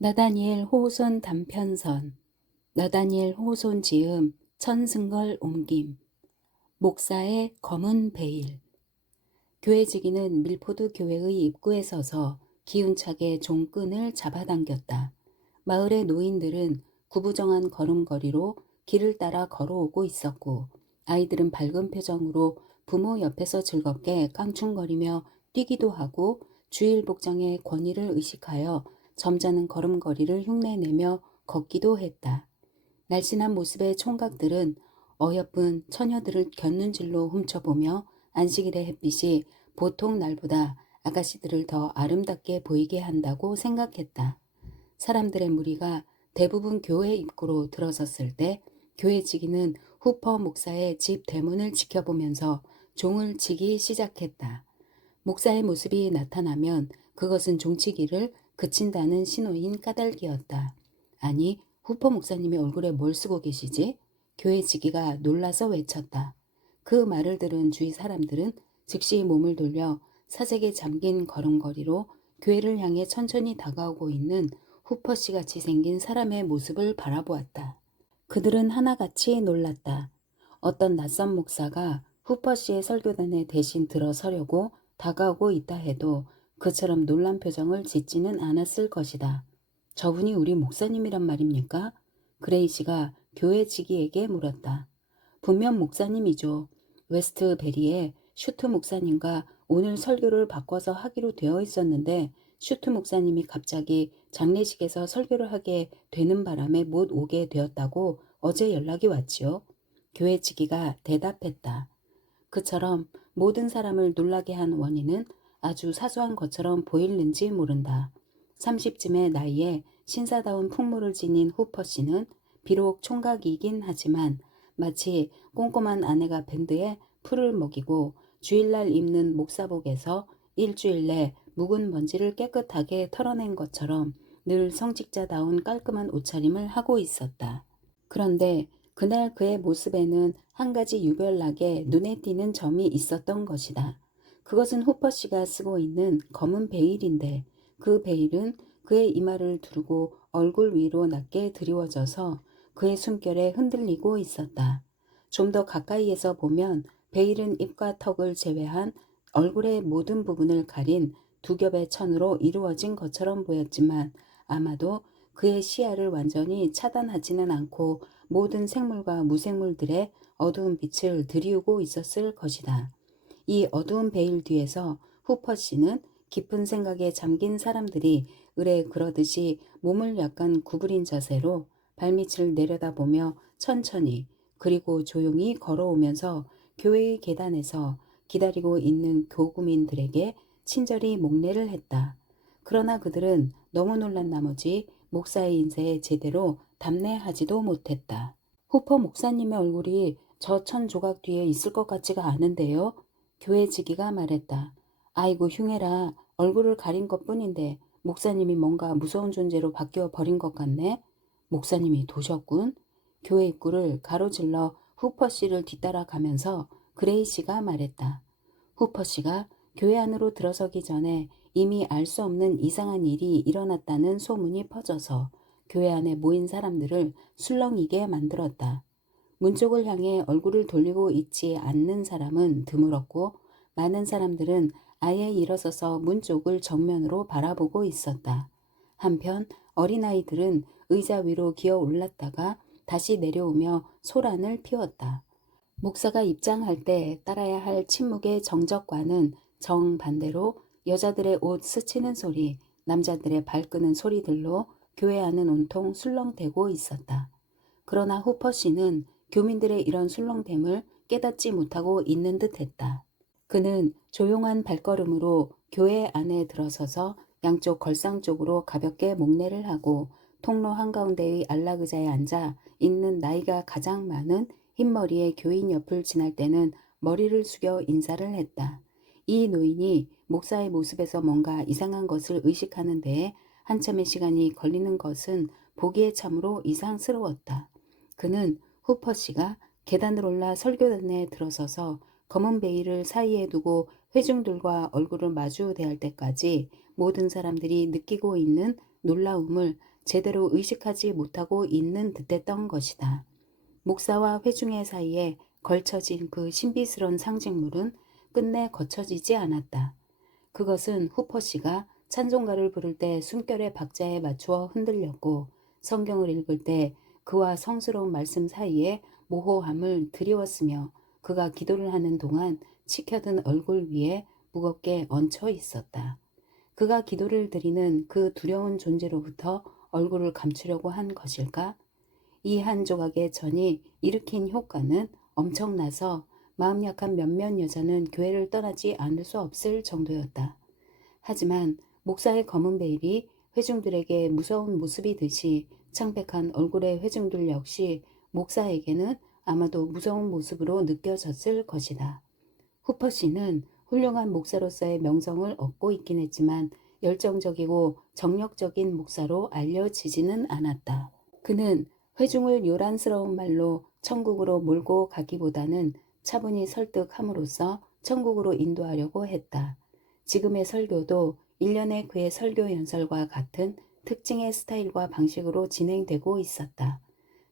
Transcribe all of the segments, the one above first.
나다니엘 호손 단편선. 나다니엘 호손 지음 천승걸 옮김. 목사의 검은 베일. 교회 지기는 밀포드 교회의 입구에 서서 기운차게 종끈을 잡아당겼다. 마을의 노인들은 구부정한 걸음걸이로 길을 따라 걸어오고 있었고, 아이들은 밝은 표정으로 부모 옆에서 즐겁게 깡충거리며 뛰기도 하고 주일 복장의 권위를 의식하여 점잖은 걸음걸이를 흉내내며 걷기도 했다. 날씬한 모습의 총각들은 어여쁜 처녀들을 곁눈질로 훔쳐보며 안식일의 햇빛이 보통 날보다 아가씨들을 더 아름답게 보이게 한다고 생각했다. 사람들의 무리가 대부분 교회 입구로 들어섰을 때 교회 지기는 후퍼 목사의 집 대문을 지켜보면서 종을 치기 시작했다. 목사의 모습이 나타나면 그것은 종치기를 그친다는 신호인 까닭이었다. 아니, 후퍼 목사님이 얼굴에 뭘 쓰고 계시지? 교회 지기가 놀라서 외쳤다. 그 말을 들은 주위 사람들은 즉시 몸을 돌려 사색에 잠긴 걸음걸이로 교회를 향해 천천히 다가오고 있는 후퍼 씨 같이 생긴 사람의 모습을 바라보았다. 그들은 하나같이 놀랐다. 어떤 낯선 목사가 후퍼 씨의 설교단에 대신 들어서려고 다가오고 있다 해도 그처럼 놀란 표정을 짓지는 않았을 것이다. 저분이 우리 목사님이란 말입니까? 그레이시가 교회 지기에게 물었다. 분명 목사님이죠. 웨스트베리에 슈트 목사님과 오늘 설교를 바꿔서 하기로 되어 있었는데 슈트 목사님이 갑자기 장례식에서 설교를 하게 되는 바람에 못 오게 되었다고 어제 연락이 왔지요. 교회 지기가 대답했다. 그처럼 모든 사람을 놀라게 한 원인은 아주 사소한 것처럼 보이는지 모른다. 30쯤의 나이에 신사다운 풍물을 지닌 후퍼 씨는 비록 총각이긴 하지만 마치 꼼꼼한 아내가 밴드에 풀을 먹이고 주일날 입는 목사복에서 일주일 내 묵은 먼지를 깨끗하게 털어낸 것처럼 늘 성직자다운 깔끔한 옷차림을 하고 있었다. 그런데 그날 그의 모습에는 한 가지 유별나게 눈에 띄는 점이 있었던 것이다. 그것은 후퍼 씨가 쓰고 있는 검은 베일인데 그 베일은 그의 이마를 두르고 얼굴 위로 낮게 드리워져서 그의 숨결에 흔들리고 있었다. 좀 더 가까이에서 보면 베일은 입과 턱을 제외한 얼굴의 모든 부분을 가린 두 겹의 천으로 이루어진 것처럼 보였지만 아마도 그의 시야를 완전히 차단하지는 않고 모든 생물과 무생물들의 어두운 빛을 들이우고 있었을 것이다. 이 어두운 베일 뒤에서 후퍼 씨는 깊은 생각에 잠긴 사람들이 의뢰 그러듯이 몸을 약간 구부린 자세로 발밑을 내려다보며 천천히 그리고 조용히 걸어오면서 교회의 계단에서 기다리고 있는 교구민들에게 친절히 목례를 했다. 그러나 그들은 너무 놀란 나머지 목사의 인사에 제대로 답례하지도 못했다. 후퍼 목사님의 얼굴이 저 천 조각 뒤에 있을 것 같지가 않은데요. 교회 지기가 말했다. 아이고 흉해라. 얼굴을 가린 것뿐인데 목사님이 뭔가 무서운 존재로 바뀌어 버린 것 같네. 목사님이 도셨군. 교회 입구를 가로질러 후퍼 씨를 뒤따라 가면서 그레이 씨가 말했다. 후퍼 씨가 교회 안으로 들어서기 전에 이미 알 수 없는 이상한 일이 일어났다는 소문이 퍼져서 교회 안에 모인 사람들을 술렁이게 만들었다. 문 쪽을 향해 얼굴을 돌리고 있지 않는 사람은 드물었고 많은 사람들은 아예 일어서서 문 쪽을 정면으로 바라보고 있었다. 한편 어린아이들은 의자 위로 기어 올랐다가 다시 내려오며 소란을 피웠다. 목사가 입장할 때 따라야 할 침묵의 정적과는 정반대로 여자들의 옷 스치는 소리, 남자들의 발끄는 소리들로 교회 안은 온통 술렁대고 있었다. 그러나 후퍼 씨는 교민들의 이런 술렁댐을 깨닫지 못하고 있는 듯했다. 그는 조용한 발걸음으로 교회 안에 들어서서 양쪽 걸상 쪽으로 가볍게 목례를 하고 통로 한가운데의 안락의자에 앉아 있는 나이가 가장 많은 흰머리의 교인 옆을 지날 때는 머리를 숙여 인사를 했다. 이 노인이 목사의 모습에서 뭔가 이상한 것을 의식하는 데에 한참의 시간이 걸리는 것은 보기에 참으로 이상스러웠다. 그는 후퍼 씨가 계단을 올라 설교단에 들어서서 검은 베일을 사이에 두고 회중들과 얼굴을 마주 대할 때까지 모든 사람들이 느끼고 있는 놀라움을 제대로 의식하지 못하고 있는 듯했던 것이다. 목사와 회중의 사이에 걸쳐진 그 신비스러운 상징물은 끝내 거쳐지지 않았다. 그것은 후퍼 씨가 찬송가를 부를 때 숨결의 박자에 맞추어 흔들렸고 성경을 읽을 때 그와 성스러운 말씀 사이에 모호함을 드리웠으며 그가 기도를 하는 동안 치켜든 얼굴 위에 무겁게 얹혀 있었다. 그가 기도를 드리는 그 두려운 존재로부터 얼굴을 감추려고 한 것일까? 이 한 조각의 전이 일으킨 효과는 엄청나서 마음 약한 몇몇 여자는 교회를 떠나지 않을 수 없을 정도였다. 하지만 목사의 검은 베일이 회중들에게 무서운 모습이듯이 창백한 얼굴의 회중들 역시 목사에게는 아마도 무서운 모습으로 느껴졌을 것이다. 후퍼 씨는 훌륭한 목사로서의 명성을 얻고 있긴 했지만 열정적이고 정력적인 목사로 알려지지는 않았다. 그는 회중을 요란스러운 말로 천국으로 몰고 가기보다는 차분히 설득함으로써 천국으로 인도하려고 했다. 지금의 설교도 일련의 그의 설교 연설과 같은 특징의 스타일과 방식으로 진행되고 있었다.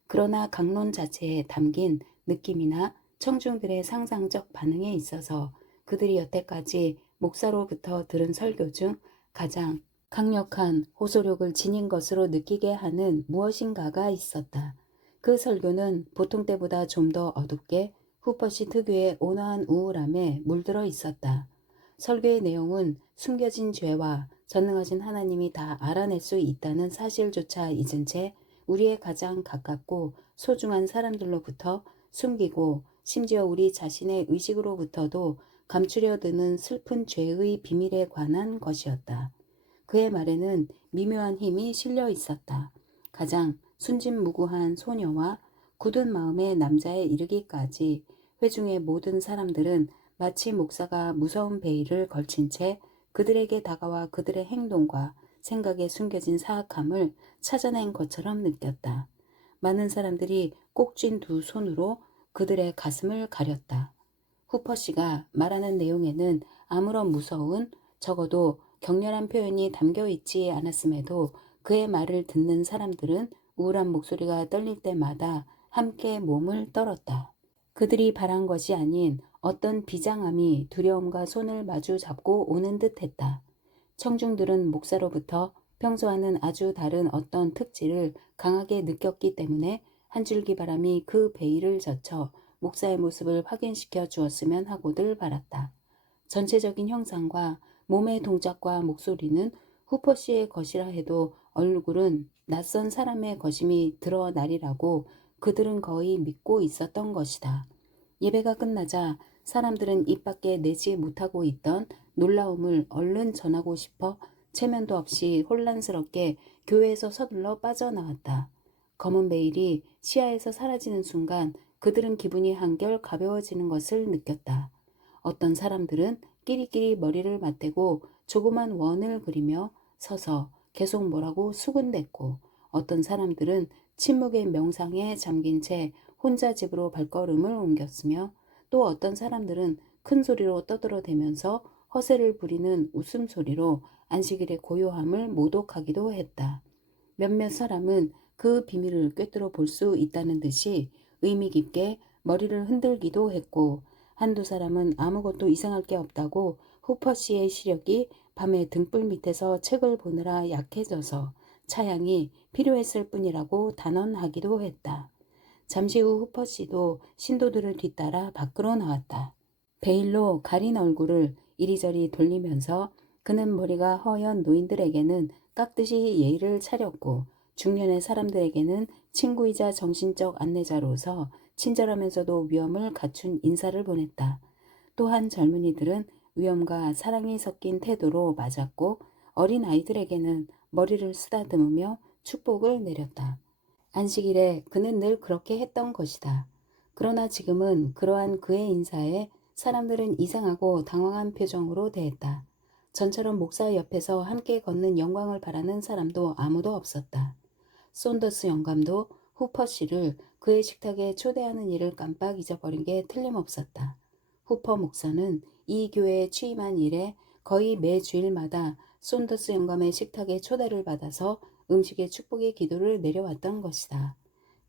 그러나 강론 자체에 담긴 느낌이나 청중들의 상상적 반응에 있어서 그들이 여태까지 목사로부터 들은 설교 중 가장 강력한 호소력을 지닌 것으로 느끼게 하는 무엇인가가 있었다. 그 설교는 보통 때보다 좀 더 어둡게 후퍼시 특유의 온화한 우울함에 물들어 있었다. 설교의 내용은 숨겨진 죄와 전능하신 하나님이 다 알아낼 수 있다는 사실조차 잊은 채 우리의 가장 가깝고 소중한 사람들로부터 숨기고 심지어 우리 자신의 의식으로부터도 감추려 드는 슬픈 죄의 비밀에 관한 것이었다. 그의 말에는 미묘한 힘이 실려 있었다. 가장 순진무구한 소녀와 굳은 마음의 남자에 이르기까지 회중의 모든 사람들은 마치 목사가 무서운 베일을 걸친 채 그들에게 다가와 그들의 행동과 생각에 숨겨진 사악함을 찾아낸 것처럼 느꼈다. 많은 사람들이 꼭 쥔 두 손으로 그들의 가슴을 가렸다. 후퍼 씨가 말하는 내용에는 아무런 무서운, 적어도 격렬한 표현이 담겨 있지 않았음에도 그의 말을 듣는 사람들은 우울한 목소리가 떨릴 때마다 함께 몸을 떨었다. 그들이 바란 것이 아닌 어떤 비장함이 두려움과 손을 마주 잡고 오는 듯했다. 청중들은 목사로부터 평소와는 아주 다른 어떤 특질을 강하게 느꼈기 때문에 한 줄기 바람이 그 베일을 젖혀 목사의 모습을 확인시켜 주었으면 하고들 바랐다. 전체적인 형상과 몸의 동작과 목소리는 후퍼 씨의 것이라 해도 얼굴은 낯선 사람의 것임이 드러나리라고 그들은 거의 믿고 있었던 것이다. 예배가 끝나자 사람들은 입 밖에 내지 못하고 있던 놀라움을 얼른 전하고 싶어 체면도 없이 혼란스럽게 교회에서 서둘러 빠져나왔다. 검은 베일이 시야에서 사라지는 순간 그들은 기분이 한결 가벼워지는 것을 느꼈다. 어떤 사람들은 끼리끼리 머리를 맞대고 조그만 원을 그리며 서서 계속 뭐라고 수군댔고 어떤 사람들은 침묵의 명상에 잠긴 채 혼자 집으로 발걸음을 옮겼으며 또 어떤 사람들은 큰 소리로 떠들어대면서 허세를 부리는 웃음소리로 안식일의 고요함을 모독하기도 했다. 몇몇 사람은 그 비밀을 꿰뚫어 볼 수 있다는 듯이 의미 깊게 머리를 흔들기도 했고 한두 사람은 아무것도 이상할 게 없다고 후퍼 씨의 시력이 밤에 등불 밑에서 책을 보느라 약해져서 차양이 필요했을 뿐이라고 단언하기도 했다. 잠시 후 후퍼 씨도 신도들을 뒤따라 밖으로 나왔다. 베일로 가린 얼굴을 이리저리 돌리면서 그는 머리가 허연 노인들에게는 깍듯이 예의를 차렸고 중년의 사람들에게는 친구이자 정신적 안내자로서 친절하면서도 위엄을 갖춘 인사를 보냈다. 또한 젊은이들은 위엄과 사랑이 섞인 태도로 맞았고 어린 아이들에게는 머리를 쓰다듬으며 축복을 내렸다. 안식일에 그는 늘 그렇게 했던 것이다. 그러나 지금은 그러한 그의 인사에 사람들은 이상하고 당황한 표정으로 대했다. 전처럼 목사 옆에서 함께 걷는 영광을 바라는 사람도 아무도 없었다. 손더스 영감도 후퍼 씨를 그의 식탁에 초대하는 일을 깜빡 잊어버린 게 틀림없었다. 후퍼 목사는 이 교회에 취임한 이래 거의 매 주일마다 손더스 영감의 식탁에 초대를 받아서 음식의 축복의 기도를 내려왔던 것이다.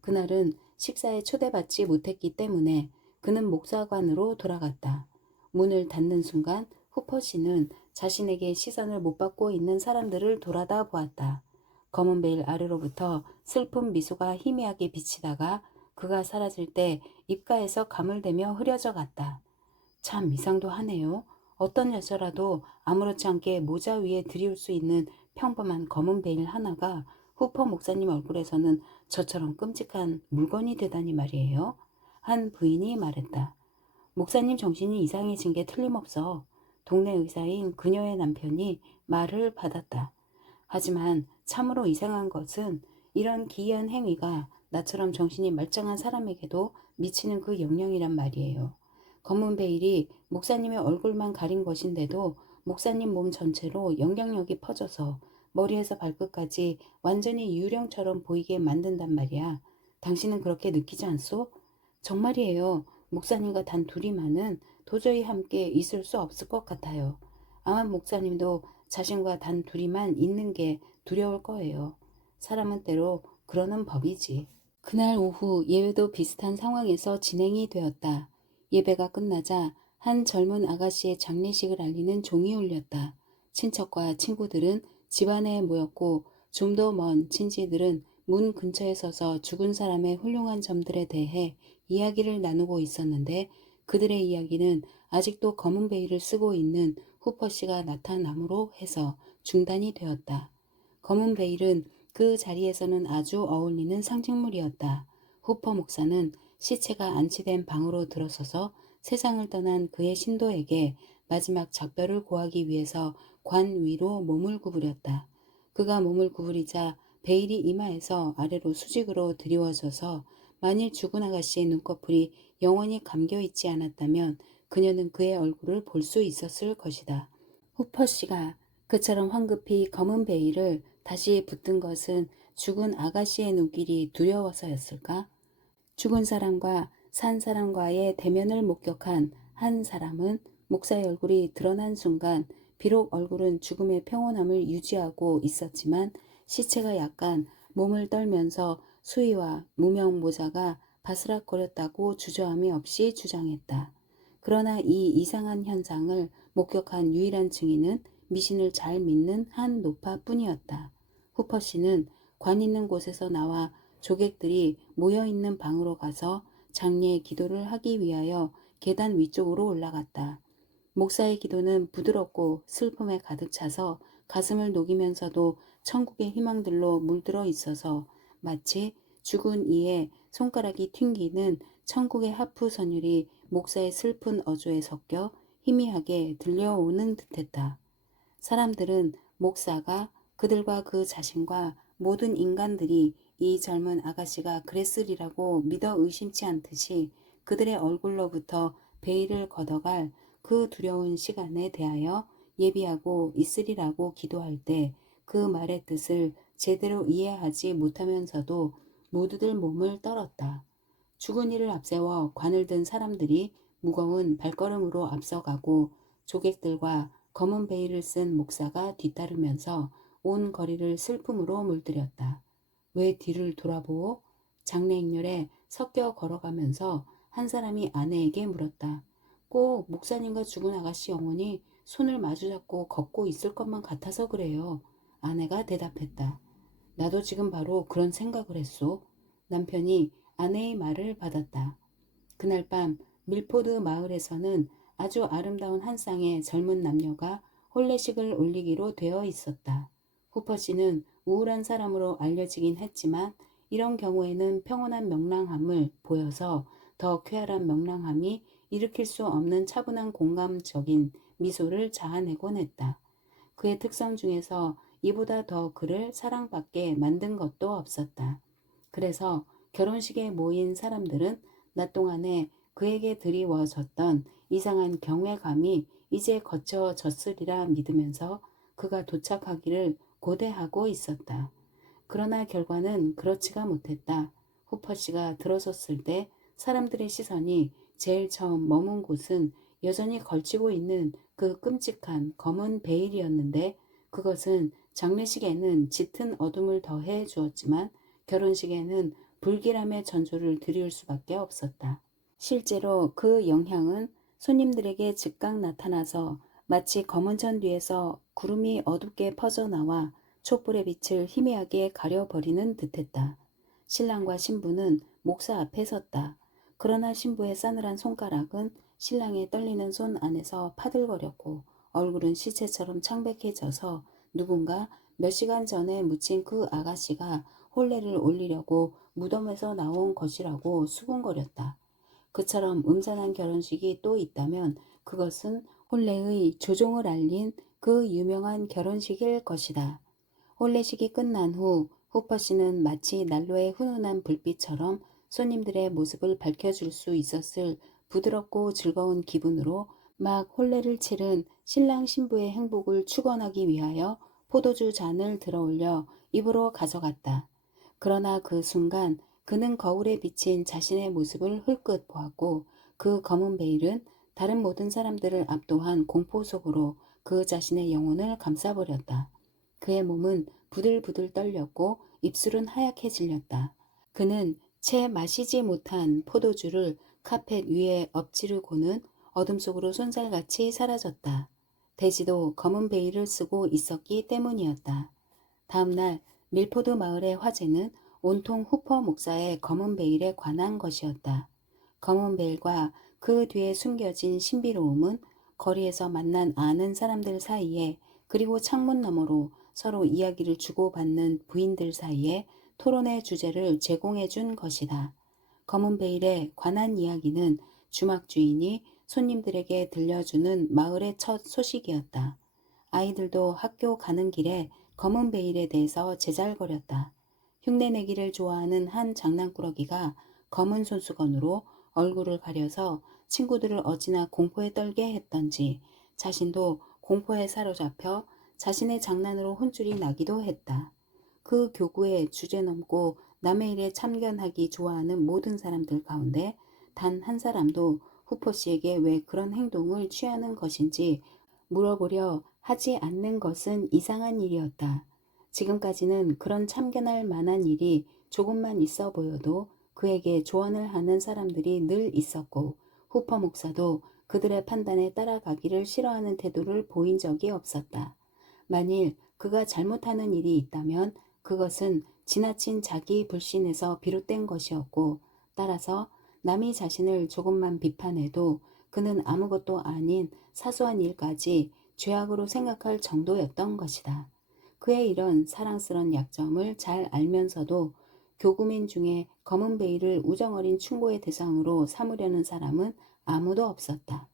그날은 식사에 초대받지 못했기 때문에 그는 목사관으로 돌아갔다. 문을 닫는 순간 후퍼 씨는 자신에게 시선을 못 받고 있는 사람들을 돌아다 보았다. 검은 베일 아래로부터 슬픈 미소가 희미하게 비치다가 그가 사라질 때 입가에서 가물대며 흐려져 갔다. 참 이상도 하네요. 어떤 여자라도 아무렇지 않게 모자 위에 들이울 수 있는 평범한 검은 베일 하나가 후퍼 목사님 얼굴에서는 저처럼 끔찍한 물건이 되다니 말이에요. 한 부인이 말했다. 목사님 정신이 이상해진 게 틀림없어. 동네 의사인 그녀의 남편이 말을 받았다. 하지만 참으로 이상한 것은 이런 기이한 행위가 나처럼 정신이 말짱한 사람에게도 미치는 그 영향이란 말이에요. 검은 베일이 목사님의 얼굴만 가린 것인데도 목사님 몸 전체로 영향력이 퍼져서 머리에서 발끝까지 완전히 유령처럼 보이게 만든단 말이야. 당신은 그렇게 느끼지 않소? 정말이에요. 목사님과 단 둘이만은 도저히 함께 있을 수 없을 것 같아요. 아마 목사님도 자신과 단 둘이만 있는 게 두려울 거예요. 사람은 때로 그러는 법이지. 그날 오후 예배도 비슷한 상황에서 진행이 되었다. 예배가 끝나자 한 젊은 아가씨의 장례식을 알리는 종이 울렸다. 친척과 친구들은 집 안에 모였고 좀 더 먼 친지들은 문 근처에 서서 죽은 사람의 훌륭한 점들에 대해 이야기를 나누고 있었는데 그들의 이야기는 아직도 검은 베일을 쓰고 있는 후퍼 씨가 나타남으로 해서 중단이 되었다. 검은 베일은 그 자리에서는 아주 어울리는 상징물이었다. 후퍼 목사는 시체가 안치된 방으로 들어서서 세상을 떠난 그의 신도에게 마지막 작별을 고하기 위해서 관 위로 몸을 구부렸다. 그가 몸을 구부리자 베일이 이마에서 아래로 수직으로 드리워져서 만일 죽은 아가씨의 눈꺼풀이 영원히 감겨있지 않았다면 그녀는 그의 얼굴을 볼 수 있었을 것이다. 후퍼 씨가 그처럼 황급히 검은 베일을 다시 붙든 것은 죽은 아가씨의 눈길이 두려워서였을까? 죽은 사람과 산 사람과의 대면을 목격한 한 사람은 목사의 얼굴이 드러난 순간 비록 얼굴은 죽음의 평온함을 유지하고 있었지만 시체가 약간 몸을 떨면서 수의와 무명 모자가 바스락거렸다고 주저함이 없이 주장했다. 그러나 이 이상한 현상을 목격한 유일한 증인은 미신을 잘 믿는 한 노파뿐이었다. 후퍼 씨는 관 있는 곳에서 나와 조객들이 모여있는 방으로 가서 장례 기도를 하기 위하여 계단 위쪽으로 올라갔다. 목사의 기도는 부드럽고 슬픔에 가득 차서 가슴을 녹이면서도 천국의 희망들로 물들어 있어서 마치 죽은 이의 손가락이 튕기는 천국의 하프 선율이 목사의 슬픈 어조에 섞여 희미하게 들려오는 듯했다. 사람들은 목사가 그들과 그 자신과 모든 인간들이 이 젊은 아가씨가 그랬으리라고 믿어 의심치 않듯이 그들의 얼굴로부터 베일을 걷어갈 그 두려운 시간에 대하여 예비하고 있으리라고 기도할 때 그 말의 뜻을 제대로 이해하지 못하면서도 모두들 몸을 떨었다. 죽은 이를 앞세워 관을 든 사람들이 무거운 발걸음으로 앞서가고 조객들과 검은 베일을 쓴 목사가 뒤따르면서 온 거리를 슬픔으로 물들였다. 왜 뒤를 돌아보오? 장례 행렬에 섞여 걸어가면서 한 사람이 아내에게 물었다. 꼭 목사님과 죽은 아가씨 영혼이 손을 마주잡고 걷고 있을 것만 같아서 그래요. 아내가 대답했다. 나도 지금 바로 그런 생각을 했소. 남편이 아내의 말을 받았다. 그날 밤 밀포드 마을에서는 아주 아름다운 한 쌍의 젊은 남녀가 혼례식을 올리기로 되어 있었다. 후퍼 씨는 우울한 사람으로 알려지긴 했지만 이런 경우에는 평온한 명랑함을 보여서 더 쾌활한 명랑함이 일으킬 수 없는 차분한 공감적인 미소를 자아내곤 했다. 그의 특성 중에서 이보다 더 그를 사랑받게 만든 것도 없었다. 그래서 결혼식에 모인 사람들은 낮 동안에 그에게 드리워졌던 이상한 경외감이 이제 거쳐졌으리라 믿으면서 그가 도착하기를 고대하고 있었다. 그러나 결과는 그렇지가 못했다. 후퍼 씨가 들어섰을 때 사람들의 시선이 제일 처음 머문 곳은 여전히 걸치고 있는 그 끔찍한 검은 베일이었는데 그것은 장례식에는 짙은 어둠을 더해 주었지만 결혼식에는 불길함의 전조를 드릴 수밖에 없었다. 실제로 그 영향은 손님들에게 즉각 나타나서 마치 검은 천 뒤에서 구름이 어둡게 퍼져나와 촛불의 빛을 희미하게 가려버리는 듯했다. 신랑과 신부는 목사 앞에 섰다. 그러나 신부의 싸늘한 손가락은 신랑의 떨리는 손 안에서 파들거렸고 얼굴은 시체처럼 창백해져서 누군가 몇 시간 전에 묻힌 그 아가씨가 혼례를 올리려고 무덤에서 나온 것이라고 수군거렸다. 그처럼 음산한 결혼식이 또 있다면 그것은 혼례의 조종을 알린 그 유명한 결혼식일 것이다. 혼례식이 끝난 후 후퍼 씨는 마치 난로의 훈훈한 불빛처럼 손님들의 모습을 밝혀줄 수 있었을 부드럽고 즐거운 기분으로 막 혼례를 치른 신랑 신부의 행복을 축원하기 위하여 포도주 잔을 들어올려 입으로 가져갔다. 그러나 그 순간 그는 거울에 비친 자신의 모습을 흘끗 보았고 그 검은 베일은 다른 모든 사람들을 압도한 공포 속으로 그 자신의 영혼을 감싸버렸다. 그의 몸은 부들부들 떨렸고 입술은 하얗게 질렸다. 그는 채 마시지 못한 포도주를 카펫 위에 엎지르고는 어둠 속으로 손살같이 사라졌다. 돼지도 검은 베일을 쓰고 있었기 때문이었다. 다음 날 밀포드 마을의 화제는 온통 후퍼 목사의 검은 베일에 관한 것이었다. 검은 베일과 그 뒤에 숨겨진 신비로움은 거리에서 만난 아는 사람들 사이에 그리고 창문 너머로 서로 이야기를 주고받는 부인들 사이에 토론의 주제를 제공해 준 것이다. 검은 베일에 관한 이야기는 주막 주인이 손님들에게 들려주는 마을의 첫 소식이었다. 아이들도 학교 가는 길에 검은 베일에 대해서 제잘거렸다. 흉내내기를 좋아하는 한 장난꾸러기가 검은 손수건으로 얼굴을 가려서 친구들을 어찌나 공포에 떨게 했던지 자신도 공포에 사로잡혀 자신의 장난으로 혼쭐이 나기도 했다. 그 교구에 주제넘고 남의 일에 참견하기 좋아하는 모든 사람들 가운데 단 한 사람도 후퍼 씨에게 왜 그런 행동을 취하는 것인지 물어보려 하지 않는 것은 이상한 일이었다. 지금까지는 그런 참견할 만한 일이 조금만 있어 보여도 그에게 조언을 하는 사람들이 늘 있었고 후퍼 목사도 그들의 판단에 따라가기를 싫어하는 태도를 보인 적이 없었다. 만일 그가 잘못하는 일이 있다면 그것은 지나친 자기 불신에서 비롯된 것이었고 따라서 남이 자신을 조금만 비판해도 그는 아무것도 아닌 사소한 일까지 죄악으로 생각할 정도였던 것이다. 그의 이런 사랑스런 약점을 잘 알면서도 교구민 중에 검은 베일을 우정어린 충고의 대상으로 삼으려는 사람은 아무도 없었다.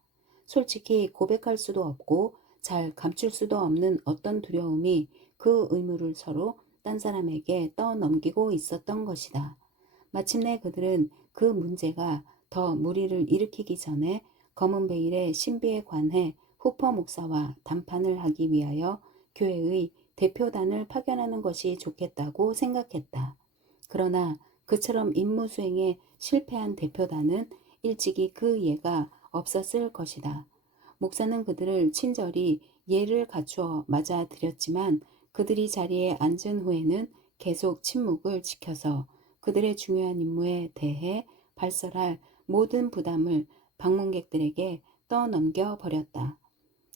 솔직히 고백할 수도 없고 잘 감출 수도 없는 어떤 두려움이 그 의무를 서로 딴 사람에게 떠넘기고 있었던 것이다. 마침내 그들은 그 문제가 더 무리를 일으키기 전에 검은 베일의 신비에 관해 후퍼 목사와談판을 하기 위하여 교회의 대표단을 파견하는 것이 좋겠다고 생각했다. 그러나 그처럼 임무 수행에 실패한 대표단은 일찍이 그 예가 없었을 것이다. 목사는 그들을 친절히 예를 갖추어 맞아들였지만 그들이 자리에 앉은 후에는 계속 침묵을 지켜서 그들의 중요한 임무에 대해 발설할 모든 부담을 방문객들에게 떠넘겨 버렸다.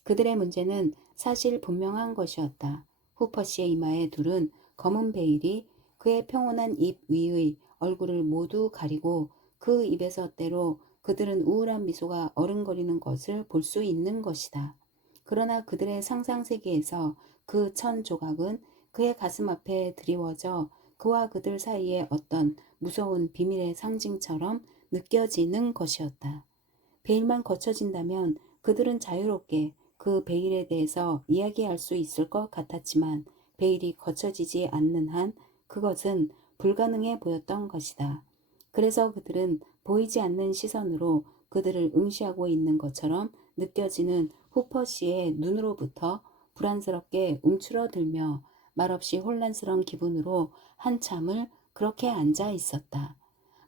그들의 문제는 사실 분명한 것이었다. 후퍼 씨의 이마에 두른 검은 베일이 그의 평온한 입 위의 얼굴을 모두 가리고 그 입에서 때로 그들은 우울한 미소가 어른거리는 것을 볼 수 있는 것이다. 그러나 그들의 상상 세계에서 그 천 조각은 그의 가슴 앞에 드리워져 그와 그들 사이에 어떤 무서운 비밀의 상징처럼 느껴지는 것이었다. 베일만 거쳐진다면 그들은 자유롭게 그 베일에 대해서 이야기할 수 있을 것 같았지만 베일이 거쳐지지 않는 한 그것은 불가능해 보였던 것이다. 그래서 그들은 보이지 않는 시선으로 그들을 응시하고 있는 것처럼 느껴지는 후퍼 씨의 눈으로부터 불안스럽게 움츠러들며 말없이 혼란스러운 기분으로 한참을 그렇게 앉아 있었다.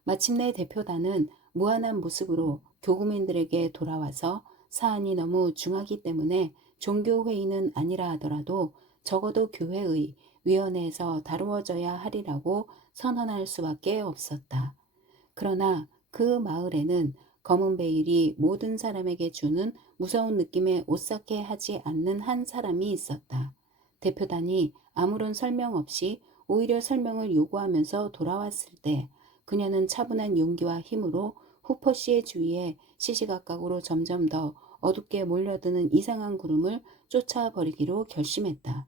마침내 대표단은 무한한 모습으로 교구민들에게 돌아와서 사안이 너무 중하기 때문에 종교회의는 아니라 하더라도 적어도 교회의 위원회에서 다루어져야 하리라고 선언할 수밖에 없었다. 그러나 그 마을에는 검은 베일이 모든 사람에게 주는 무서운 느낌에 오싹해 하지 않는 한 사람이 있었다. 대표단이 아무런 설명 없이 오히려 설명을 요구하면서 돌아왔을 때 그녀는 차분한 용기와 힘으로 후퍼 씨의 주위에 시시각각으로 점점 더 어둡게 몰려드는 이상한 구름을 쫓아버리기로 결심했다.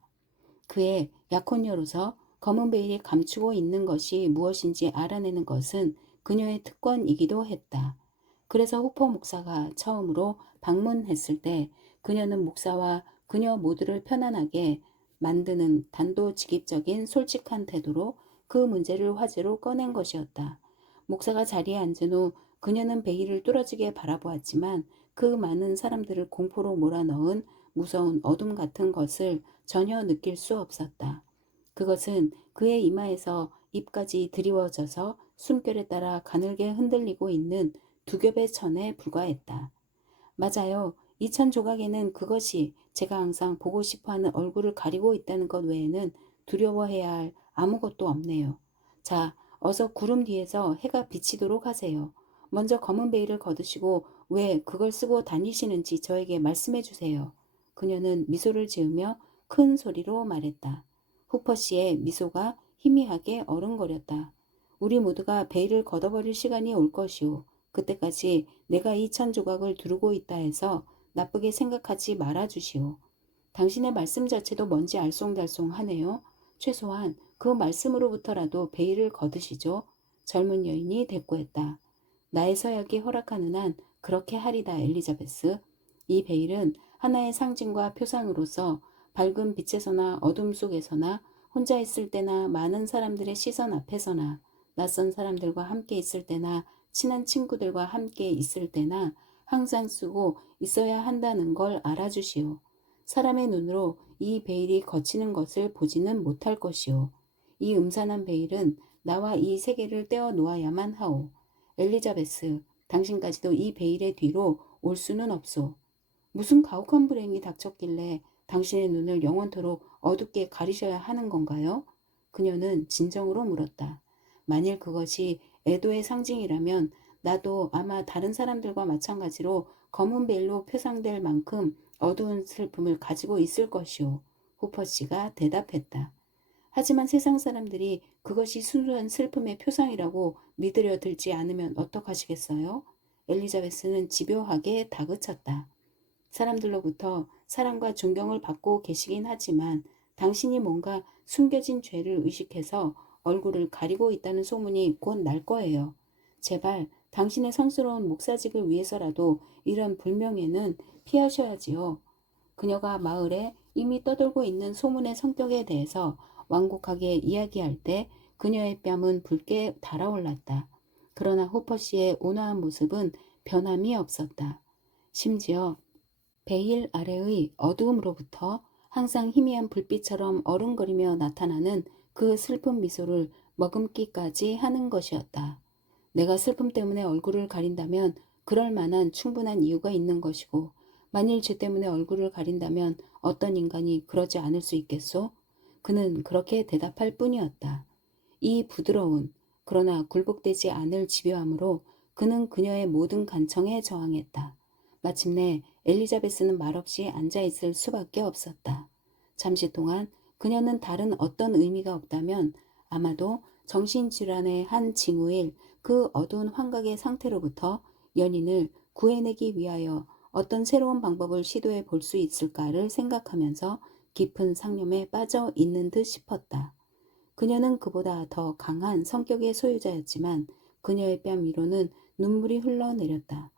그의 약혼녀로서 검은 베일이 감추고 있는 것이 무엇인지 알아내는 것은 그녀의 특권이기도 했다. 그래서 후퍼 목사가 처음으로 방문했을 때 그녀는 목사와 그녀 모두를 편안하게 만드는 단도직입적인 솔직한 태도로 그 문제를 화제로 꺼낸 것이었다. 목사가 자리에 앉은 후 그녀는 베일을 뚫어지게 바라보았지만 그 많은 사람들을 공포로 몰아넣은 무서운 어둠 같은 것을 전혀 느낄 수 없었다. 그것은 그의 이마에서 입까지 드리워져서 숨결에 따라 가늘게 흔들리고 있는 두 겹의 천에 불과했다. 맞아요. 이 천 조각에는 그것이 제가 항상 보고 싶어하는 얼굴을 가리고 있다는 것 외에는 두려워해야 할 아무것도 없네요. 자, 어서 구름 뒤에서 해가 비치도록 하세요. 먼저 검은 베일을 걷으시고 왜 그걸 쓰고 다니시는지 저에게 말씀해 주세요. 그녀는 미소를 지으며 큰 소리로 말했다. 후퍼 씨의 미소가 희미하게 어른거렸다. 우리 모두가 베일을 걷어버릴 시간이 올 것이오. 그때까지 내가 이 천 조각을 두르고 있다 해서 나쁘게 생각하지 말아 주시오. 당신의 말씀 자체도 뭔지 알쏭달쏭하네요. 최소한 그 말씀으로부터라도 베일을 걷으시죠. 젊은 여인이 대꾸했다. 나의 서약이 허락하는 한 그렇게 하리다, 엘리자베스. 이 베일은 하나의 상징과 표상으로서 밝은 빛에서나 어둠 속에서나 혼자 있을 때나 많은 사람들의 시선 앞에서나 낯선 사람들과 함께 있을 때나 친한 친구들과 함께 있을 때나 항상 쓰고 있어야 한다는 걸 알아주시오. 사람의 눈으로 이 베일이 거치는 것을 보지는 못할 것이오. 이 음산한 베일은 나와 이 세계를 떼어 놓아야만 하오. 엘리자베스, 당신까지도 이 베일의 뒤로 올 수는 없소. 무슨 가혹한 불행이 닥쳤길래 당신의 눈을 영원토록 어둡게 가리셔야 하는 건가요? 그녀는 진정으로 물었다. 만일 그것이 애도의 상징이라면 나도 아마 다른 사람들과 마찬가지로 검은 베일로 표상될 만큼 어두운 슬픔을 가지고 있을 것이오. 후퍼 씨가 대답했다. 하지만 세상 사람들이 그것이 순수한 슬픔의 표상이라고 믿으려 들지 않으면 어떡하시겠어요? 엘리자베스는 집요하게 다그쳤다. 사람들로부터 사랑과 존경을 받고 계시긴 하지만 당신이 뭔가 숨겨진 죄를 의식해서 얼굴을 가리고 있다는 소문이 곧 날 거예요. 제발 당신의 성스러운 목사직을 위해서라도 이런 불명예는 피하셔야지요. 그녀가 마을에 이미 떠돌고 있는 소문의 성격에 대해서 완곡하게 이야기할 때 그녀의 뺨은 붉게 달아올랐다. 그러나 호퍼 씨의 온화한 모습은 변함이 없었다. 심지어 베일 아래의 어두움으로부터 항상 희미한 불빛처럼 어른거리며 나타나는 그 슬픈 미소를 머금기까지 하는 것이었다. 내가 슬픔 때문에 얼굴을 가린다면 그럴 만한 충분한 이유가 있는 것이고 만일 죄 때문에 얼굴을 가린다면 어떤 인간이 그러지 않을 수 있겠소? 그는 그렇게 대답할 뿐이었다. 이 부드러운 그러나 굴복되지 않을 집요함으로 그는 그녀의 모든 간청에 저항했다. 마침내 엘리자베스는 말없이 앉아있을 수밖에 없었다. 잠시 동안 그녀는 다른 어떤 의미가 없다면 아마도 정신질환의 한 징후일 그 어두운 환각의 상태로부터 연인을 구해내기 위하여 어떤 새로운 방법을 시도해 볼 수 있을까를 생각하면서 깊은 상념에 빠져 있는 듯 싶었다. 그녀는 그보다 더 강한 성격의 소유자였지만 그녀의 뺨 위로는 눈물이 흘러내렸다.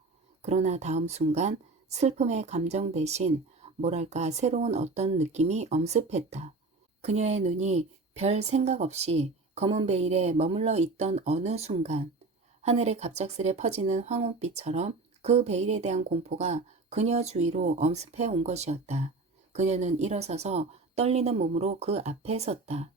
그러나 다음 순간 슬픔의 감정 대신 뭐랄까 새로운 어떤 느낌이 엄습했다. 그녀의 눈이 별 생각 없이 검은 베일에 머물러 있던 어느 순간 하늘에 갑작스레 퍼지는 황혼빛처럼 그 베일에 대한 공포가 그녀 주위로 엄습해 온 것이었다. 그녀는 일어서서 떨리는 몸으로 그 앞에 섰다.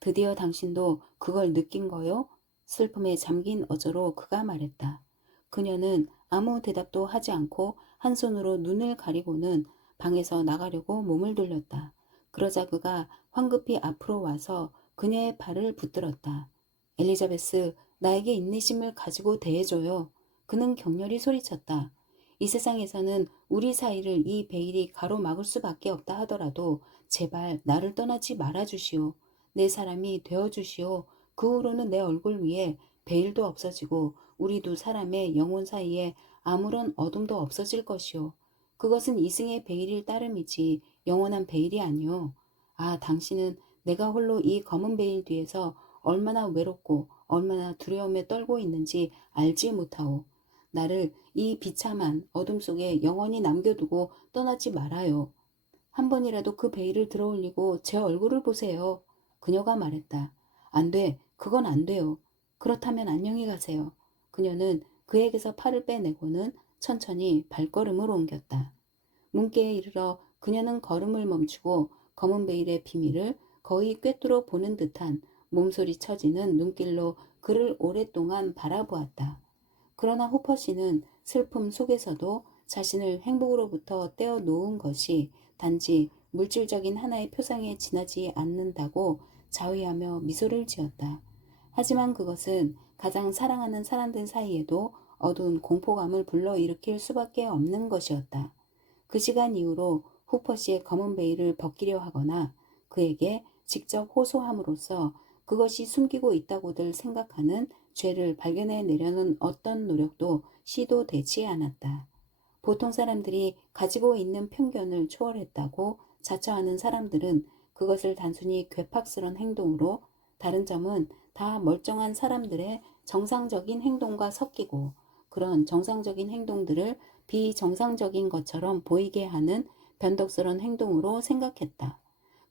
드디어 당신도 그걸 느낀 거요? 슬픔에 잠긴 어조로 그가 말했다. 그녀는 아무 대답도 하지 않고 한 손으로 눈을 가리고는 방에서 나가려고 몸을 돌렸다. 그러자 그가 황급히 앞으로 와서 그녀의 발을 붙들었다. 엘리자베스, 나에게 인내심을 가지고 대해줘요. 그는 격렬히 소리쳤다. 이 세상에서는 우리 사이를 이 베일이 가로막을 수밖에 없다 하더라도 제발 나를 떠나지 말아주시오. 내 사람이 되어주시오. 그 후로는 내 얼굴 위에 베일도 없어지고 우리 두 사람의 영혼 사이에 아무런 어둠도 없어질 것이오. 그것은 이승의 베일일 따름이지 영원한 베일이 아니오. 아, 당신은 내가 홀로 이 검은 베일 뒤에서 얼마나 외롭고 얼마나 두려움에 떨고 있는지 알지 못하오. 나를 이 비참한 어둠 속에 영원히 남겨두고 떠나지 말아요. 한 번이라도 그 베일을 들어올리고 제 얼굴을 보세요. 그녀가 말했다. 안 돼. 그건 안 돼요. 그렇다면 안녕히 가세요. 그녀는 그에게서 팔을 빼내고는 천천히 발걸음을 옮겼다. 문께에 이르러 그녀는 걸음을 멈추고 검은 베일의 비밀을 거의 꿰뚫어 보는 듯한 몸소리 쳐지는 눈길로 그를 오랫동안 바라보았다. 그러나 호퍼 씨는 슬픔 속에서도 자신을 행복으로부터 떼어 놓은 것이 단지 물질적인 하나의 표상에 지나지 않는다고 자위하며 미소를 지었다. 하지만 그것은 가장 사랑하는 사람들 사이에도 어두운 공포감을 불러일으킬 수밖에 없는 것이었다. 그 시간 이후로 후퍼 씨의 검은 베일을 벗기려 하거나 그에게 직접 호소함으로써 그것이 숨기고 있다고들 생각하는 죄를 발견해내려는 어떤 노력도 시도되지 않았다. 보통 사람들이 가지고 있는 편견을 초월했다고 자처하는 사람들은 그것을 단순히 괴팍스런 행동으로, 다른 점은 다 멀쩡한 사람들의 정상적인 행동과 섞이고 그런 정상적인 행동들을 비정상적인 것처럼 보이게 하는 변덕스러운 행동으로 생각했다.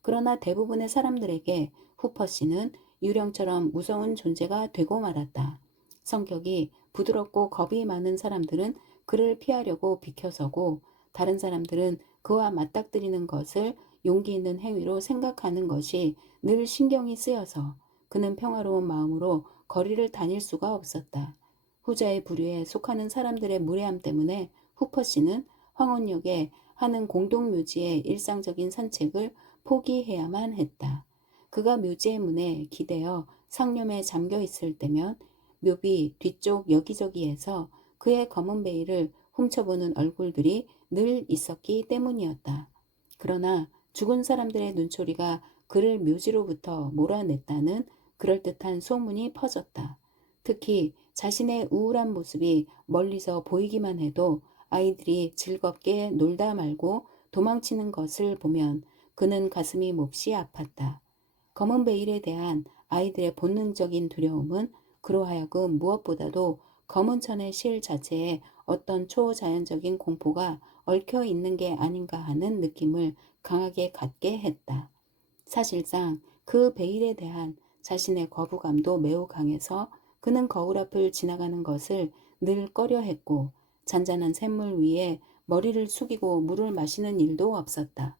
그러나 대부분의 사람들에게 후퍼 씨는 유령처럼 무서운 존재가 되고 말았다. 성격이 부드럽고 겁이 많은 사람들은 그를 피하려고 비켜서고 다른 사람들은 그와 맞닥뜨리는 것을 용기 있는 행위로 생각하는 것이 늘 신경이 쓰여서 그는 평화로운 마음으로 거리를 다닐 수가 없었다. 후자의 부류에 속하는 사람들의 무례함 때문에 후퍼 씨는 황혼역에 하는 공동묘지의 일상적인 산책을 포기해야만 했다. 그가 묘지의 문에 기대어 상념에 잠겨 있을 때면 묘비 뒤쪽 여기저기에서 그의 검은 베일을 훔쳐보는 얼굴들이 늘 있었기 때문이었다. 그러나 죽은 사람들의 눈초리가 그를 묘지로부터 몰아냈다는 그럴듯한 소문이 퍼졌다. 특히 자신의 우울한 모습이 멀리서 보이기만 해도 아이들이 즐겁게 놀다 말고 도망치는 것을 보면 그는 가슴이 몹시 아팠다. 검은 베일에 대한 아이들의 본능적인 두려움은 그로 하여금 무엇보다도 검은 천의 실 자체에 어떤 초자연적인 공포가 얽혀 있는 게 아닌가 하는 느낌을 강하게 갖게 했다. 사실상 그 베일에 대한 자신의 거부감도 매우 강해서 그는 거울 앞을 지나가는 것을 늘 꺼려했고 잔잔한 샘물 위에 머리를 숙이고 물을 마시는 일도 없었다.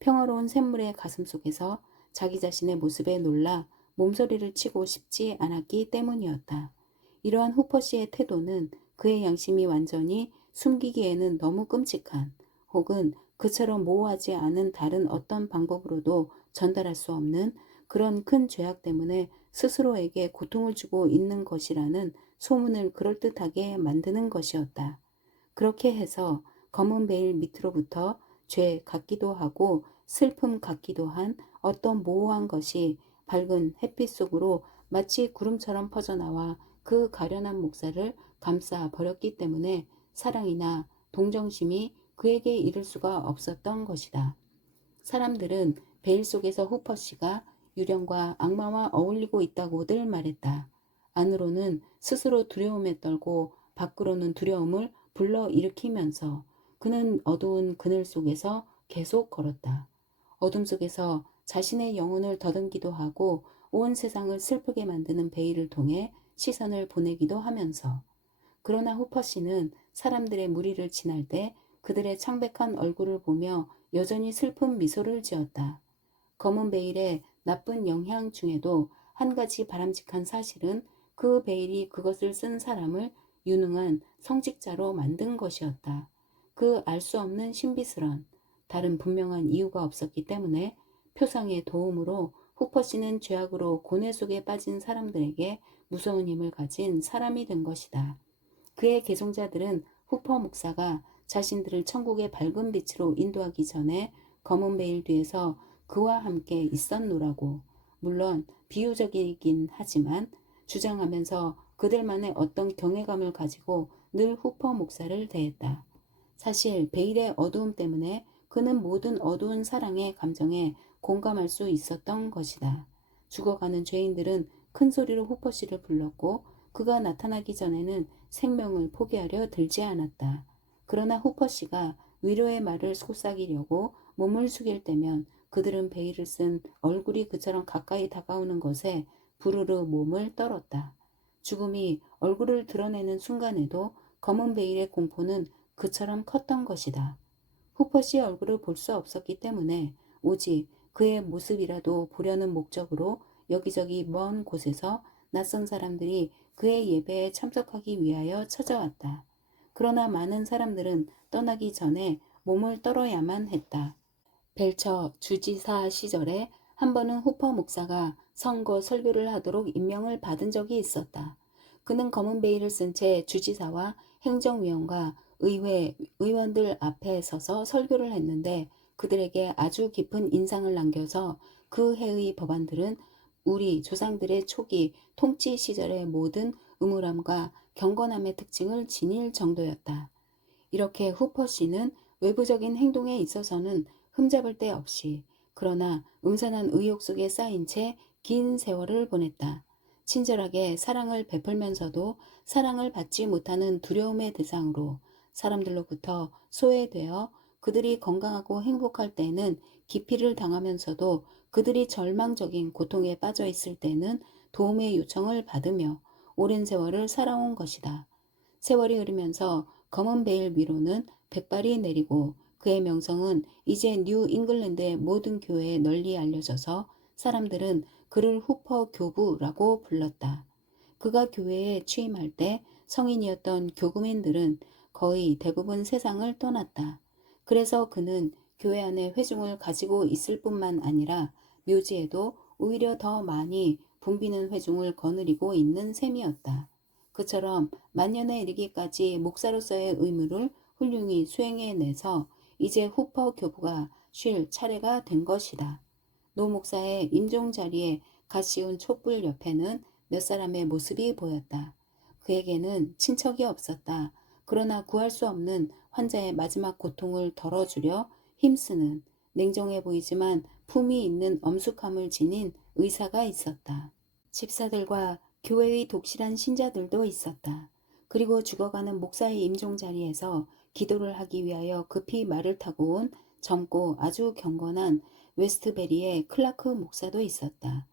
평화로운 샘물의 가슴 속에서 자기 자신의 모습에 놀라 몸서리를 치고 싶지 않았기 때문이었다. 이러한 후퍼 씨의 태도는 그의 양심이 완전히 숨기기에는 너무 끔찍한, 혹은 그처럼 모호하지 않은 다른 어떤 방법으로도 전달할 수 없는 그런 큰 죄악 때문에 스스로에게 고통을 주고 있는 것이라는 소문을 그럴듯하게 만드는 것이었다. 그렇게 해서 검은 베일 밑으로부터 죄 같기도 하고 슬픔 같기도 한 어떤 모호한 것이 밝은 햇빛 속으로 마치 구름처럼 퍼져나와 그 가련한 목살을 감싸 버렸기 때문에 사랑이나 동정심이 그에게 이를 수가 없었던 것이다. 사람들은 베일 속에서 후퍼 씨가 유령과 악마와 어울리고 있다고들 말했다. 안으로는 스스로 두려움에 떨고 밖으로는 두려움을 불러일으키면서 그는 어두운 그늘 속에서 계속 걸었다. 어둠 속에서 자신의 영혼을 더듬기도 하고 온 세상을 슬프게 만드는 베일을 통해 시선을 보내기도 하면서, 그러나 후퍼 씨는 사람들의 무리를 지날 때 그들의 창백한 얼굴을 보며 여전히 슬픈 미소를 지었다. 검은 베일의 나쁜 영향 중에도 한 가지 바람직한 사실은 그 베일이 그것을 쓴 사람을 유능한 성직자로 만든 것이었다. 그 알 수 없는 신비스런, 다른 분명한 이유가 없었기 때문에 표상의 도움으로 후퍼 씨는 죄악으로 고뇌 속에 빠진 사람들에게 무서운 힘을 가진 사람이 된 것이다. 그의 개종자들은 후퍼 목사가 자신들을 천국의 밝은 빛으로 인도하기 전에 검은 베일 뒤에서 그와 함께 있었노라고, 물론 비유적이긴 하지만 주장하면서 그들만의 어떤 경외감을 가지고 늘 후퍼 목사를 대했다. 사실 베일의 어두움 때문에 그는 모든 어두운 사랑의 감정에 공감할 수 있었던 것이다. 죽어가는 죄인들은 큰 소리로 후퍼 씨를 불렀고 그가 나타나기 전에는 생명을 포기하려 들지 않았다. 그러나 후퍼 씨가 위로의 말을 속삭이려고 몸을 숙일 때면 그들은 베일을 쓴 얼굴이 그처럼 가까이 다가오는 것에 부르르 몸을 떨었다. 죽음이 얼굴을 드러내는 순간에도 검은 베일의 공포는 그처럼 컸던 것이다. 후퍼 씨의 얼굴을 볼 수 없었기 때문에 오직 그의 모습이라도 보려는 목적으로 여기저기 먼 곳에서 낯선 사람들이 그의 예배에 참석하기 위하여 찾아왔다. 그러나 많은 사람들은 떠나기 전에 몸을 떨어야만 했다. 벨처 주지사 시절에 한 번은 후퍼 목사가 선거 설교를 하도록 임명을 받은 적이 있었다. 그는 검은 베일을 쓴 채 주지사와 행정위원과 의회 의원들 앞에 서서 설교를 했는데 그들에게 아주 깊은 인상을 남겨서 그 해의 법안들은 우리 조상들의 초기 통치 시절의 모든 음울함과 경건함의 특징을 지닐 정도였다. 이렇게 후퍼 씨는 외부적인 행동에 있어서는 흠잡을 데 없이, 그러나 음산한 의욕 속에 쌓인 채 긴 세월을 보냈다. 친절하게 사랑을 베풀면서도 사랑을 받지 못하는 두려움의 대상으로 사람들로부터 소외되어 그들이 건강하고 행복할 때는 기피를 당하면서도 그들이 절망적인 고통에 빠져 있을 때는 도움의 요청을 받으며 오랜 세월을 살아온 것이다. 세월이 흐르면서 검은 베일 위로는 백발이 내리고 그의 명성은 이제 뉴 잉글랜드의 모든 교회에 널리 알려져서 사람들은 그를 후퍼 교부라고 불렀다. 그가 교회에 취임할 때 성인이었던 교구민들은 거의 대부분 세상을 떠났다. 그래서 그는 교회 안에 회중을 가지고 있을 뿐만 아니라 묘지에도 오히려 더 많이 붐비는 회중을 거느리고 있는 셈이었다. 그처럼 만년에 이르기까지 목사로서의 의무를 훌륭히 수행해내서 이제 후퍼 교부가 쉴 차례가 된 것이다. 노 목사의 임종 자리에 갓 씌운 촛불 옆에는 몇 사람의 모습이 보였다. 그에게는 친척이 없었다. 그러나 구할 수 없는 환자의 마지막 고통을 덜어주려 힘쓰는, 냉정해 보이지만 품이 있는 엄숙함을 지닌 의사가 있었다. 집사들과 교회의 독실한 신자들도 있었다. 그리고 죽어가는 목사의 임종 자리에서 기도를 하기 위하여 급히 말을 타고 온 젊고 아주 경건한 웨스트베리의 클라크 목사도 있었다.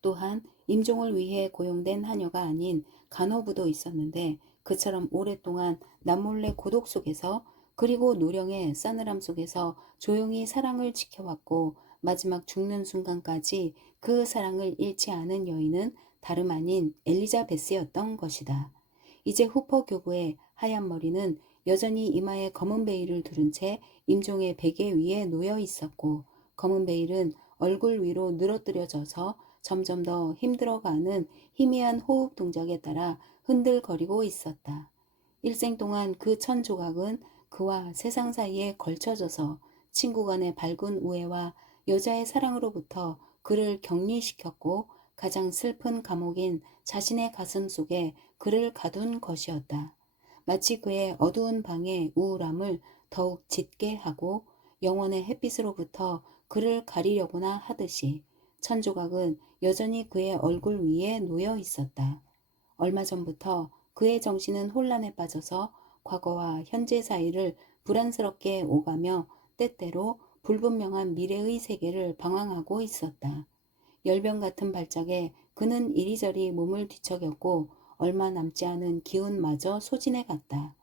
또한 임종을 위해 고용된 하녀가 아닌 간호부도 있었는데 그처럼 오랫동안 남몰래 고독 속에서 그리고 노령의 싸늘함 속에서 조용히 사랑을 지켜왔고 마지막 죽는 순간까지 그 사랑을 잃지 않은 여인은 다름 아닌 엘리자베스였던 것이다. 이제 후퍼 교부의 하얀 머리는 여전히 이마에 검은 베일을 두른 채 임종의 베개 위에 놓여 있었고 검은 베일은 얼굴 위로 늘어뜨려져서 점점 더 힘들어가는 희미한 호흡 동작에 따라 흔들거리고 있었다. 일생 동안 그 천 조각은 그와 세상 사이에 걸쳐져서 친구 간의 밝은 우애와 여자의 사랑으로부터 그를 격리시켰고 가장 슬픈 감옥인 자신의 가슴 속에 그를 가둔 것이었다. 마치 그의 어두운 방의 우울함을 더욱 짙게 하고 영원의 햇빛으로부터 그를 가리려고나 하듯이 천조각은 여전히 그의 얼굴 위에 놓여 있었다. 얼마 전부터 그의 정신은 혼란에 빠져서 과거와 현재 사이를 불안스럽게 오가며 때때로 불분명한 미래의 세계를 방황하고 있었다. 열병 같은 발작에 그는 이리저리 몸을 뒤척였고 얼마 남지 않은 기운마저 소진해 갔다.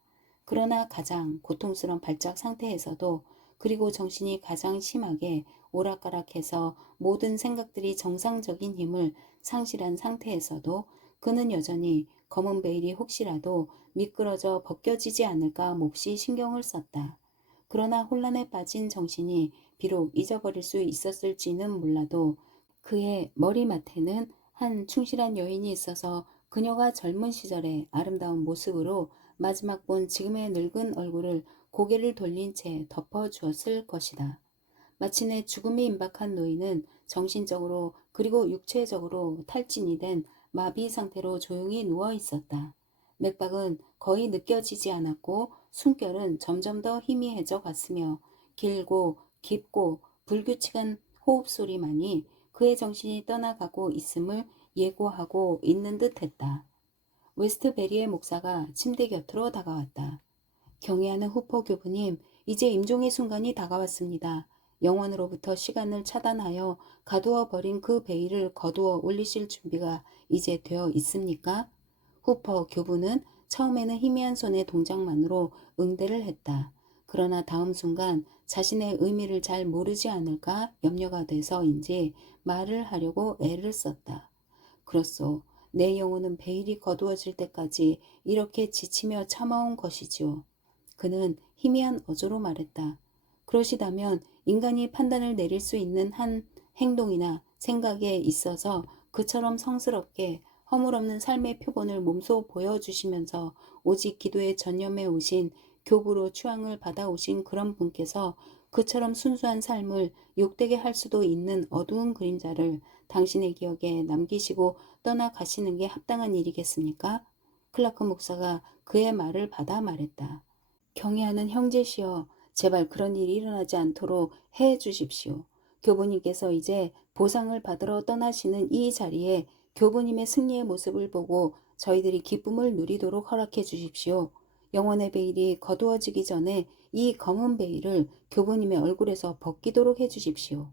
그러나 가장 고통스러운 발작 상태에서도 그리고 정신이 가장 심하게 오락가락해서 모든 생각들이 정상적인 힘을 상실한 상태에서도 그는 여전히 검은 베일이 혹시라도 미끄러져 벗겨지지 않을까 몹시 신경을 썼다. 그러나 혼란에 빠진 정신이 비록 잊어버릴 수 있었을지는 몰라도 그의 머리맡에는 한 충실한 여인이 있어서 그녀가 젊은 시절의 아름다운 모습으로 마지막 본 지금의 늙은 얼굴을 고개를 돌린 채 덮어주었을 것이다. 마침내 죽음이 임박한 노인은 정신적으로 그리고 육체적으로 탈진이 된 마비 상태로 조용히 누워 있었다. 맥박은 거의 느껴지지 않았고 숨결은 점점 더 희미해져 갔으며 길고 깊고 불규칙한 호흡 소리만이 그의 정신이 떠나가고 있음을 예고하고 있는 듯했다. 웨스트베리의 목사가 침대 곁으로 다가왔다. 경애하는 후퍼 교부님, 이제 임종의 순간이 다가왔습니다. 영원으로부터 시간을 차단하여 가두어 버린 그 베일을 거두어 올리실 준비가 이제 되어 있습니까? 후퍼 교부는 처음에는 희미한 손의 동작만으로 응대를 했다. 그러나 다음 순간 자신의 의미를 잘 모르지 않을까 염려가 돼서인지 말을 하려고 애를 썼다. 그렇소. 내 영혼은 베일이 거두어질 때까지 이렇게 지치며 참아온 것이지요. 그는 희미한 어조로 말했다. 그러시다면 인간이 판단을 내릴 수 있는 한 행동이나 생각에 있어서 그처럼 성스럽게 허물없는 삶의 표본을 몸소 보여주시면서 오직 기도에 전념해 오신 교부로 추앙을 받아오신 그런 분께서 그처럼 순수한 삶을 욕되게 할 수도 있는 어두운 그림자를 당신의 기억에 남기시고 떠나가시는 게 합당한 일이겠습니까? 클라크 목사가 그의 말을 받아 말했다. 경애하는 형제시여, 제발 그런 일이 일어나지 않도록 해 주십시오. 교부님께서 이제 보상을 받으러 떠나시는 이 자리에 교부님의 승리의 모습을 보고 저희들이 기쁨을 누리도록 허락해 주십시오. 영혼의 베일이 거두어지기 전에 이 검은 베일을 교부님의 얼굴에서 벗기도록 해 주십시오.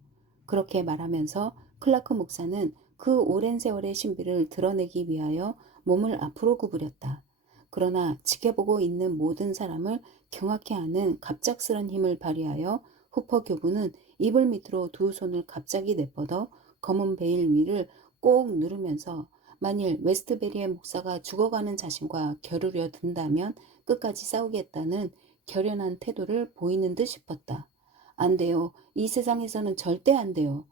그렇게 말하면서 클라크 목사는 그 오랜 세월의 신비를 드러내기 위하여 몸을 앞으로 구부렸다. 그러나 지켜보고 있는 모든 사람을 경악해 하는 갑작스런 힘을 발휘하여 후퍼 교부는 이불 밑으로 두 손을 갑자기 내뻗어 검은 베일 위를 꼭 누르면서 만일 웨스트베리의 목사가 죽어가는 자신과 겨루려 든다면 끝까지 싸우겠다는 결연한 태도를 보이는 듯 싶었다. 안 돼요. 이 세상에서는 절대 안 돼요.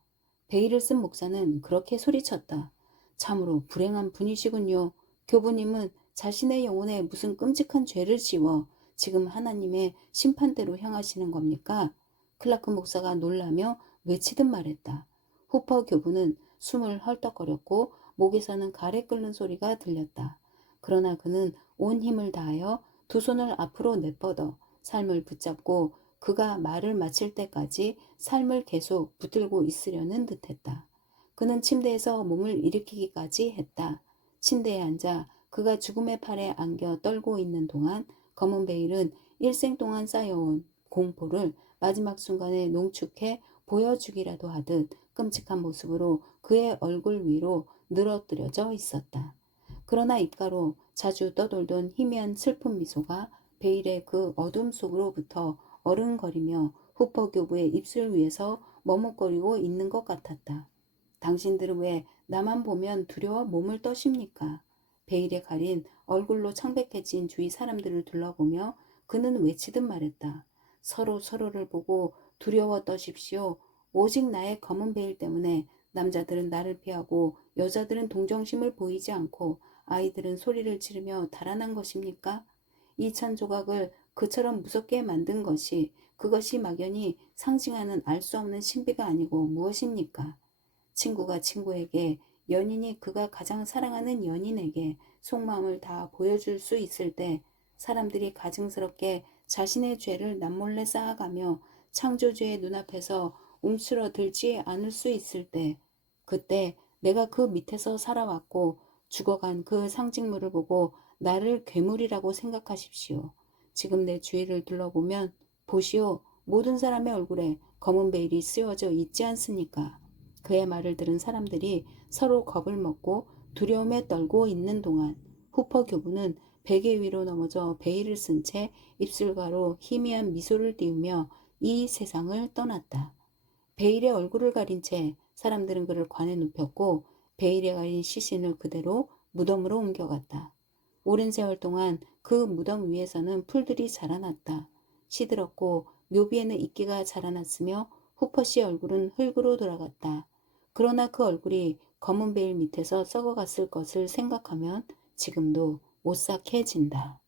베일을 쓴 목사는 그렇게 소리쳤다. 참으로 불행한 분이시군요. 교부님은 자신의 영혼에 무슨 끔찍한 죄를 지워 지금 하나님의 심판대로 향하시는 겁니까? 클라크 목사가 놀라며 외치듯 말했다. 후퍼 교부는 숨을 헐떡거렸고 목에서는 가래 끓는 소리가 들렸다. 그러나 그는 온 힘을 다하여 두 손을 앞으로 내뻗어 삶을 붙잡고 그가 말을 마칠 때까지 삶을 계속 붙들고 있으려는 듯했다. 그는 침대에서 몸을 일으키기까지 했다. 침대에 앉아 그가 죽음의 팔에 안겨 떨고 있는 동안 검은 베일은 일생 동안 쌓여온 공포를 마지막 순간에 농축해 보여주기라도 하듯 끔찍한 모습으로 그의 얼굴 위로 늘어뜨려져 있었다. 그러나 입가로 자주 떠돌던 희미한 슬픈 미소가 베일의 그 어둠 속으로부터 어른거리며 후퍼 교부의 입술 위에서 머뭇거리고 있는 것 같았다. 당신들은 왜 나만 보면 두려워 몸을 떠십니까? 베일에 가린 얼굴로 창백해진 주위 사람들을 둘러보며 그는 외치듯 말했다. 서로 서로를 보고 두려워 떠십시오. 오직 나의 검은 베일 때문에 남자들은 나를 피하고 여자들은 동정심을 보이지 않고 아이들은 소리를 지르며 달아난 것입니까? 이 천조각을 그처럼 무섭게 만든 것이 그것이 막연히 상징하는 알 수 없는 신비가 아니고 무엇입니까? 친구가 친구에게 연인이 그가 가장 사랑하는 연인에게 속마음을 다 보여줄 수 있을 때 사람들이 가증스럽게 자신의 죄를 남몰래 쌓아가며 창조주의 눈앞에서 움츠러들지 않을 수 있을 때 그때 내가 그 밑에서 살아왔고 죽어간 그 상징물을 보고 나를 괴물이라고 생각하십시오. 지금 내 주위를 둘러보면 보시오. 모든 사람의 얼굴에 검은 베일이 쓰여져 있지 않습니까? 그의 말을 들은 사람들이 서로 겁을 먹고 두려움에 떨고 있는 동안 후퍼 교부는 베개 위로 넘어져 베일을 쓴 채 입술가로 희미한 미소를 띄우며 이 세상을 떠났다. 베일의 얼굴을 가린 채 사람들은 그를 관에 눕혔고 베일에 가린 시신을 그대로 무덤으로 옮겨갔다. 오랜 세월 동안 그 무덤 위에서는 풀들이 자라났다. 시들었고 묘비에는 이끼가 자라났으며 후퍼 씨 얼굴은 흙으로 돌아갔다. 그러나 그 얼굴이 검은 베일 밑에서 썩어갔을 것을 생각하면 지금도 오싹해진다.